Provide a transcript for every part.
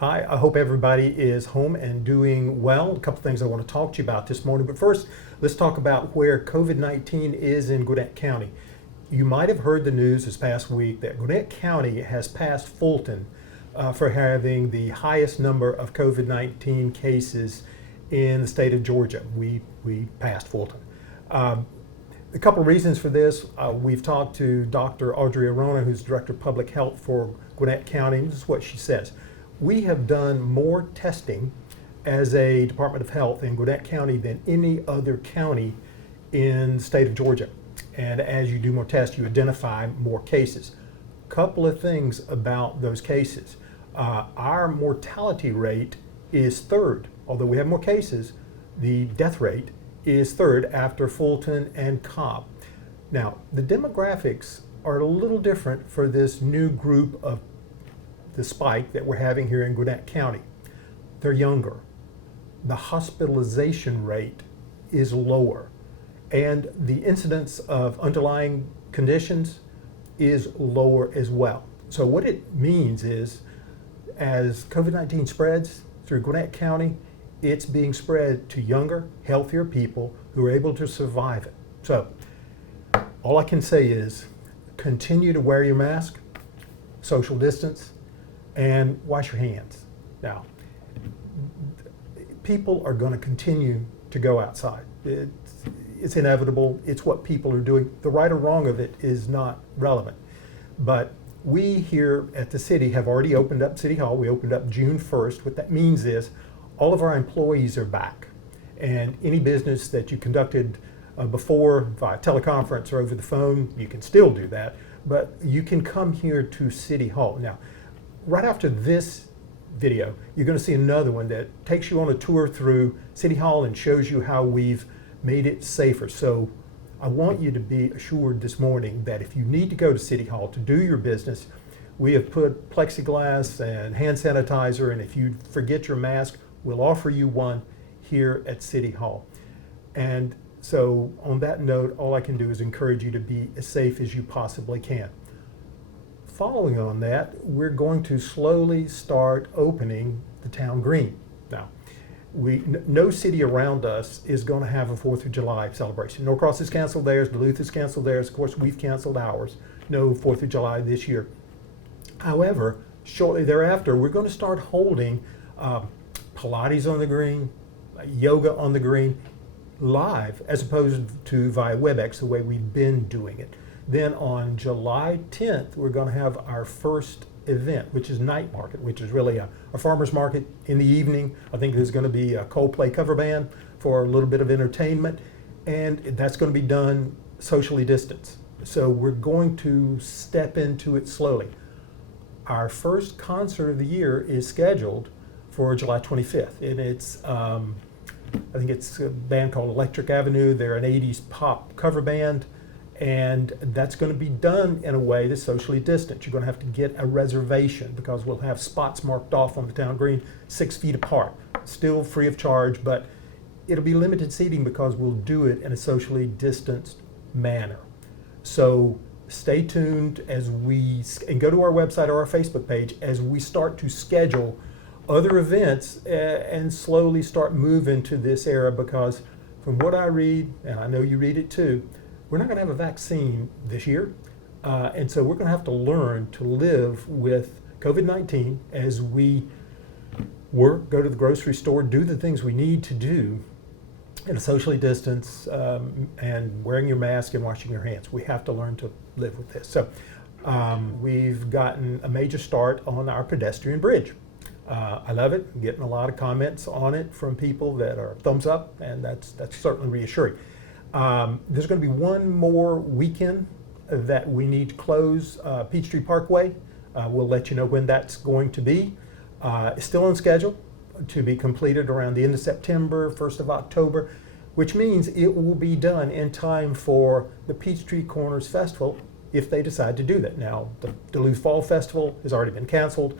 Hi, I hope everybody is home and doing well. A couple things I want to talk to you about this morning, but first, let's talk about where COVID-19 is in Gwinnett County. You might have heard the news this past week that Gwinnett County has passed Fulton for having the highest number of COVID-19 cases in the state of Georgia. We passed Fulton. A couple of reasons for this. We've talked to Dr. Audrey Arona, who's Director of Public Health for Gwinnett County, and this is what she says. We have done more testing as a Department of Health in Gwinnett County than any other county in the state of Georgia. And as you do more tests, you identify more cases. Couple of things about those cases. Our mortality rate is third. Although we have more cases, the death rate is third after Fulton and Cobb. Now, the demographics are a little different for this new group of the spike that we're having here in Gwinnett County. They're younger. The hospitalization rate is lower, and the incidence of underlying conditions is lower as well. So what it means is, as COVID-19 spreads through Gwinnett County, it's being spread to younger, healthier people who are able to survive it. So all I can say is continue to wear your mask, social distance, and wash your hands. Now, people are going to continue to go outside. It's inevitable. It's what people are doing. The right or wrong of it is not relevant. But we here at the city have already opened up City Hall. We opened up June 1st. What that means is all of our employees are back. And any business that you conducted before via teleconference or over the phone, you can still do that. But you can come here to City Hall. Now, right after this video, you're going to see another one that takes you on a tour through City Hall and shows you how we've made it safer. So I want you to be assured this morning that if you need to go to City Hall to do your business, we have put plexiglass and hand sanitizer, and if you forget your mask, we'll offer you one here at City Hall. And so on that note, all I can do is encourage you to be as safe as you possibly can. Following on that, we're going to slowly start opening the town green. Now, no city around us is going to have a 4th of July celebration. Norcross has canceled theirs, Duluth has canceled theirs, of course we've canceled ours. No 4th of July this year. However, shortly thereafter, we're going to start holding Pilates on the green, yoga on the green, live, as opposed to via WebEx, the way we've been doing it. Then on July 10th, we're going to have our first event, which is Night Market, which is really a farmer's market in the evening. I think there's going to be a Coldplay cover band for a little bit of entertainment, and that's going to be done socially distanced. So we're going to step into it slowly. Our first concert of the year is scheduled for July 25th, and it's I think it's a band called Electric Avenue. They're an 80s pop cover band. And that's going to be done in a way that's socially distant. You're going to have to get a reservation because we'll have spots marked off on the town green 6 feet apart. Still free of charge, but it'll be limited seating because we'll do it in a socially distanced manner. So stay tuned and go to our website or our Facebook page as we start to schedule other events and slowly start moving to this era, because from what I read, and I know you read it too, we're not going to have a vaccine this year, and so we're going to have to learn to live with COVID-19 as we work, go to the grocery store, do the things we need to do in a socially distance, and wearing your mask and washing your hands. We have to learn to live with this. So we've gotten a major start on our pedestrian bridge. I love it. I'm getting a lot of comments on it from people that are thumbs up, and that's certainly reassuring. There's going to be one more weekend that we need to close Peachtree Parkway. We'll let you know when that's going to be. It's still on schedule to be completed around the end of September, 1st of October, which means it will be done in time for the Peachtree Corners Festival if they decide to do that. Now, the Duluth Fall Festival has already been canceled,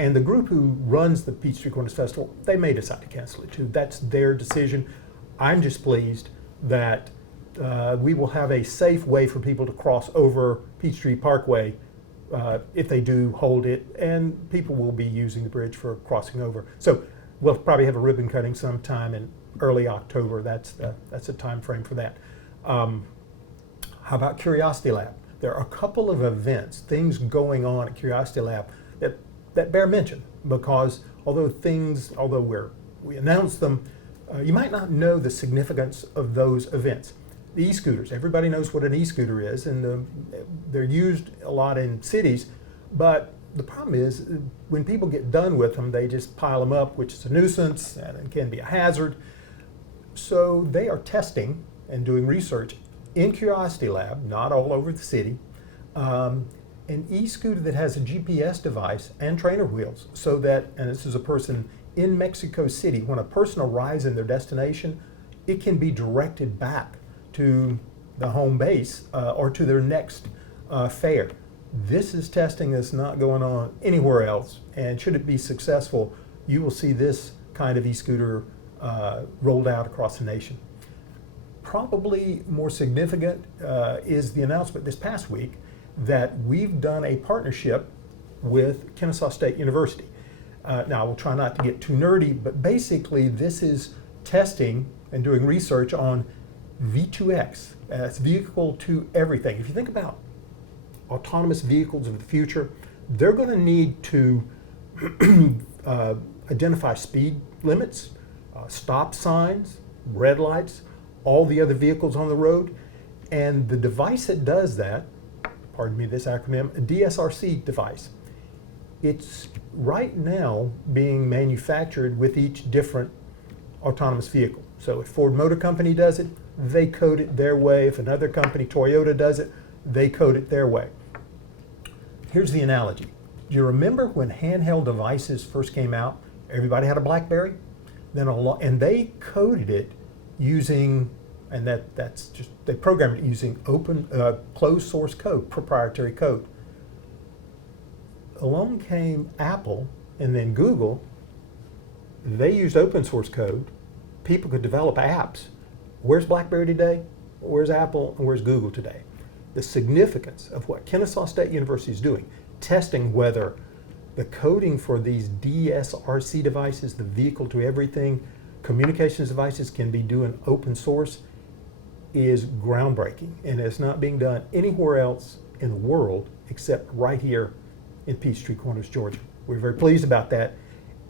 and the group who runs the Peachtree Corners Festival, they may decide to cancel it too. That's their decision. I'm just pleased that we will have a safe way for people to cross over Peachtree Parkway if they do hold it, and people will be using the bridge for crossing over. So we'll probably have a ribbon cutting sometime in early October. That's the time frame for that. How about Curiosity Lab? There are a couple of events, things going on at Curiosity Lab that bear mention, because although we announce them, you might not know the significance of those events. The e-scooters, everybody knows what an e-scooter is, and they're used a lot in cities, but the problem is when people get done with them, they just pile them up, which is a nuisance and it can be a hazard. So they are testing and doing research in Curiosity Lab, not all over the city, an e-scooter that has a GPS device and trainer wheels, so that, and this is a person in Mexico City, when a person arrives in their destination, it can be directed back to the home base or to their next fare. This is testing that's not going on anywhere else, and should it be successful, you will see this kind of e-scooter rolled out across the nation. Probably more significant is the announcement this past week that we've done a partnership with Kennesaw State University. Now, I will try not to get too nerdy, but basically this is testing and doing research on V2X. It's vehicle to everything. If you think about autonomous vehicles of the future, they're going to need to identify speed limits, stop signs, red lights, all the other vehicles on the road. And the device that does that, pardon me this acronym, a DSRC device, it's right now being manufactured with each different autonomous vehicle. So if Ford Motor Company does it, they code it their way. If another company, Toyota, does it, they code it their way. Here's the analogy. Do you remember when handheld devices first came out? Everybody had a BlackBerry, and they coded it using, and that's just, they programmed it using open, closed source code, proprietary code. Along came Apple and then Google. They used open source code. People could develop apps. Where's BlackBerry today? Where's Apple? And where's Google today? The significance of what Kennesaw State University is doing, testing whether the coding for these DSRC devices, the vehicle to everything, communications devices can be doing open source, is groundbreaking. And it's not being done anywhere else in the world except right here in Peachtree Corners, Georgia. We're very pleased about that.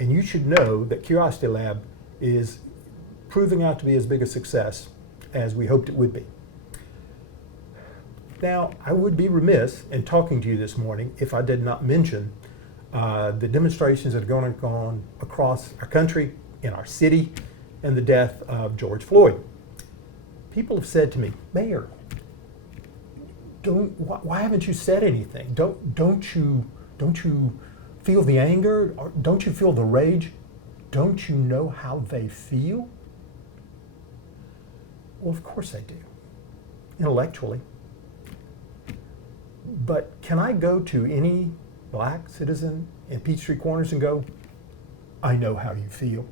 And you should know that Curiosity Lab is proving out to be as big a success as we hoped it would be. Now, I would be remiss in talking to you this morning if I did not mention the demonstrations that are going on across our country, in our city, and the death of George Floyd. People have said to me, Mayor, why haven't you said anything? Don't you feel the anger? Or don't you feel the rage? Don't you know how they feel? Well, of course I do, intellectually. But can I go to any black citizen in Peachtree Corners and go, I know how you feel?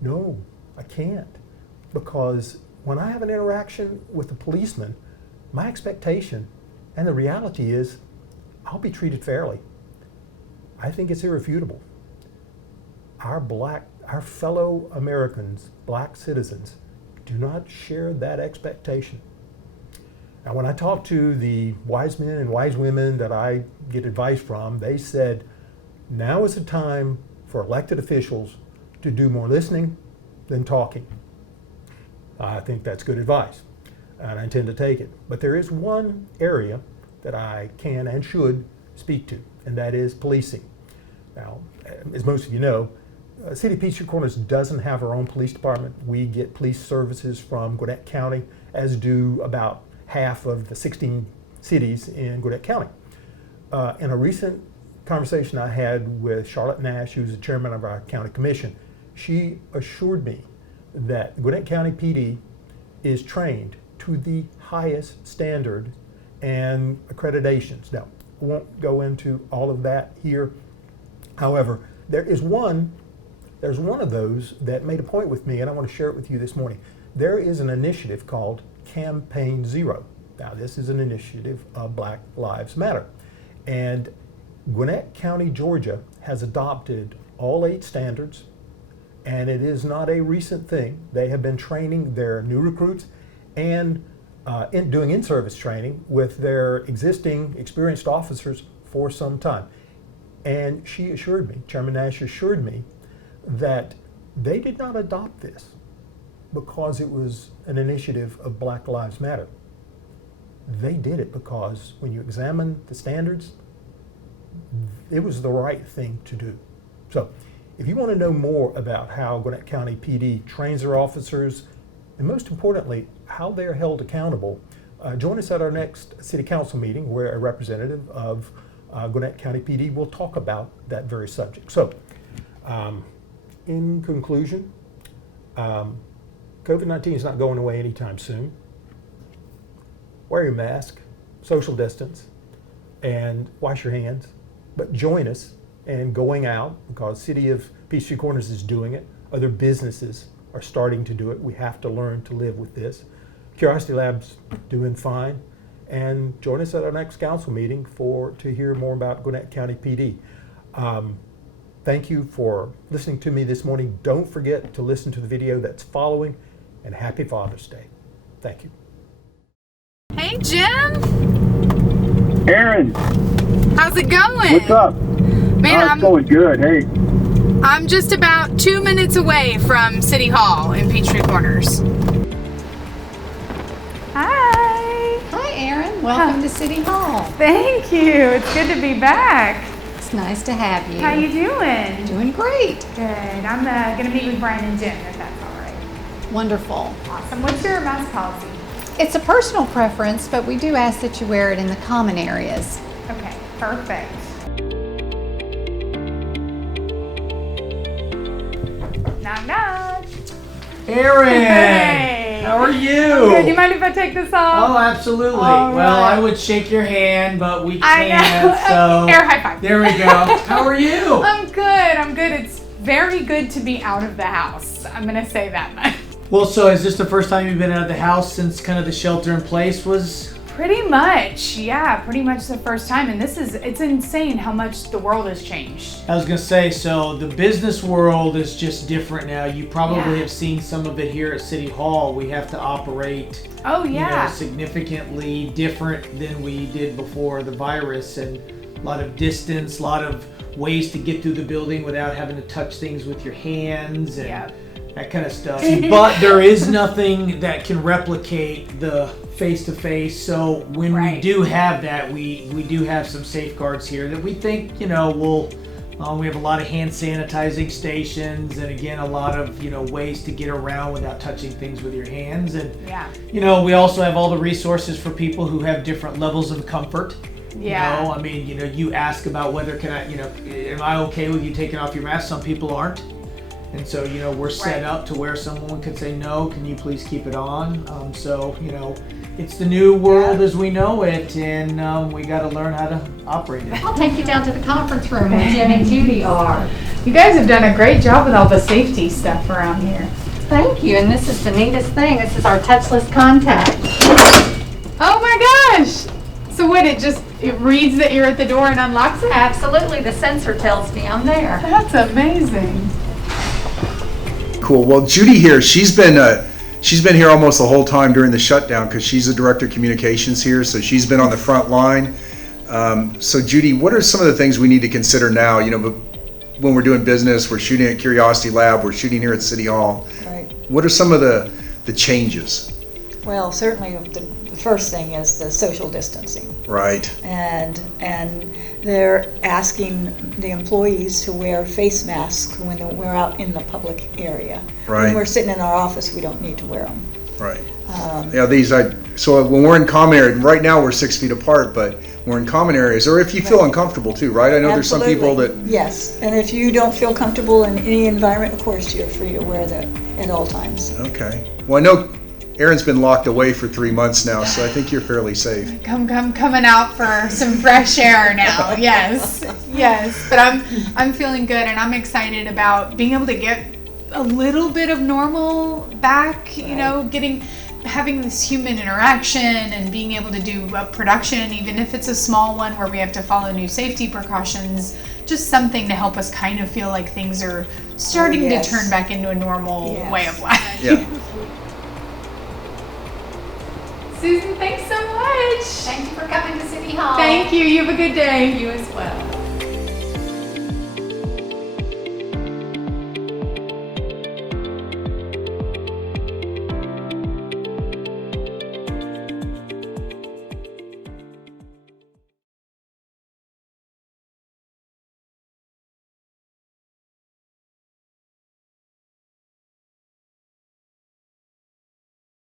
No, I can't. Because when I have an interaction with a policeman, my expectation and the reality is I'll be treated fairly. I think it's irrefutable. Our fellow Americans, black citizens, do not share that expectation. Now, when I talk to the wise men and wise women that I get advice from, they said, now is the time for elected officials to do more listening than talking. I think that's good advice, and I intend to take it. But there is one area that I can and should speak to, and that is policing. Now, as most of you know, City of Peachtree Corners doesn't have our own police department. We get police services from Gwinnett County, as do about half of the 16 cities in Gwinnett County. In a recent conversation I had with Charlotte Nash, who's the chairman of our county commission, she assured me that Gwinnett County PD is trained to the highest standard and accreditations. Now, I won't go into all of that here. However, there's one of those that made a point with me, and I want to share it with you this morning. There is an initiative called Campaign Zero. Now, this is an initiative of Black Lives Matter. And Gwinnett County, Georgia has adopted all 8 standards, and it is not a recent thing. They have been training their new recruits and doing in-service training with their existing experienced officers for some time. And she assured me, Chairman Nash assured me, that they did not adopt this because it was an initiative of Black Lives Matter. They did it because when you examine the standards, it was the right thing to do. So if you want to know more about how Gwinnett County PD trains their officers, and most importantly, how they're held accountable, join us at our next City Council meeting where a representative of Gwinnett County PD will talk about that very subject. So, in conclusion, COVID-19 is not going away anytime soon. Wear your mask, social distance, and wash your hands. But join us in going out, because City of Peachtree Corners is doing it. Other businesses are starting to do it. We have to learn to live with this. Curiosity Lab's doing fine. And join us at our next council meeting to hear more about Gwinnett County PD. Thank you for listening to me this morning. Don't forget to listen to the video that's following, and happy Father's Day. Thank you. Hey, Jim. Aaron, How's it going? what's up? Man, It's going good. Hey, I'm just about 2 minutes away from City Hall in Peachtree Corners. Hi. Hi, Erin. Welcome to City Hall. Thank you. It's good to be back. It's nice to have you. How you doing? Doing great. Good. I'm going to meet with Brian and Jim, if that's all right. Wonderful. Awesome. What's your mask policy? It's a personal preference, but we do ask that you wear it in the common areas. Okay, perfect. Knock, knock. Aaron, Hey. how are you? Good. Do you mind if I take this off? Oh, absolutely. All Well, right. I would shake your hand, but we I can't. know. So Air high five. there we go. How are you? I'm good. It's very good to be out of the house. I'm going to say that much. Well, so is this the first time you've been out of the house since kind of the shelter in place was? Pretty much, yeah, pretty much the first time. And it's insane how much the world has changed. I was gonna say, so the business world is just different now. You probably Yeah. have seen some of it here at City Hall. We have to operate, Oh, yeah. significantly different than we did before the virus, and a lot of distance, a lot of ways to get through the building without having to touch things with your hands and Yep. that kind of stuff. But there is nothing that can replicate the face-to-face. So when we Right. do have that, we do have some safeguards here that we think, will we have a lot of hand sanitizing stations, and again, a lot of, ways to get around without touching things with your hands. And, Yeah. we also have all the resources for people who have different levels of comfort. Yeah. You ask about whether am I okay with you taking off your mask? Some people aren't. And so, we're set Right. up to where someone could say, no, can you please keep it on? It's the new world as we know it, and we got to learn how to operate it. I'll take you down to the conference room where Jim and Judy are. You guys have done a great job with all the safety stuff around here. Thank you, and this is the neatest thing. This is our touchless contact. Oh my gosh! So what, it reads that you're at the door and unlocks it? Absolutely, the sensor tells me I'm there. That's amazing. Cool. Well, Judy here, she's been here almost the whole time during the shutdown because she's the director of communications here, so she's been on the front line. So Judy, what are some of the things we need to consider now? When we're doing business, we're shooting at Curiosity Lab, we're shooting here at City Hall. Right. What are some of the changes? Well, certainly the first thing is the social distancing. Right. And they're asking the employees to wear face masks when we're out in the public area. Right. When we're sitting in our office, we don't need to wear them. Right. So when we're in common area, right now we're 6 feet apart, but we're in common areas, or if you feel uncomfortable too, right? I know there's some people that... Yes, and if you don't feel comfortable in any environment, of course, you're free to wear that at all times. Okay. Well, I know Erin's been locked away for 3 months now, so I think you're fairly safe. Coming out for some fresh air now. Yes. But I'm feeling good, and I'm excited about being able to get a little bit of normal back, getting having this human interaction and being able to do a production, even if it's a small one where we have to follow new safety precautions, just something to help us kind of feel like things are starting Yes. to turn back into a normal Yes. way of life. Yeah. Susan, thanks so much. Thank you for coming to City Hall. Thank you. You have a good day. You as well.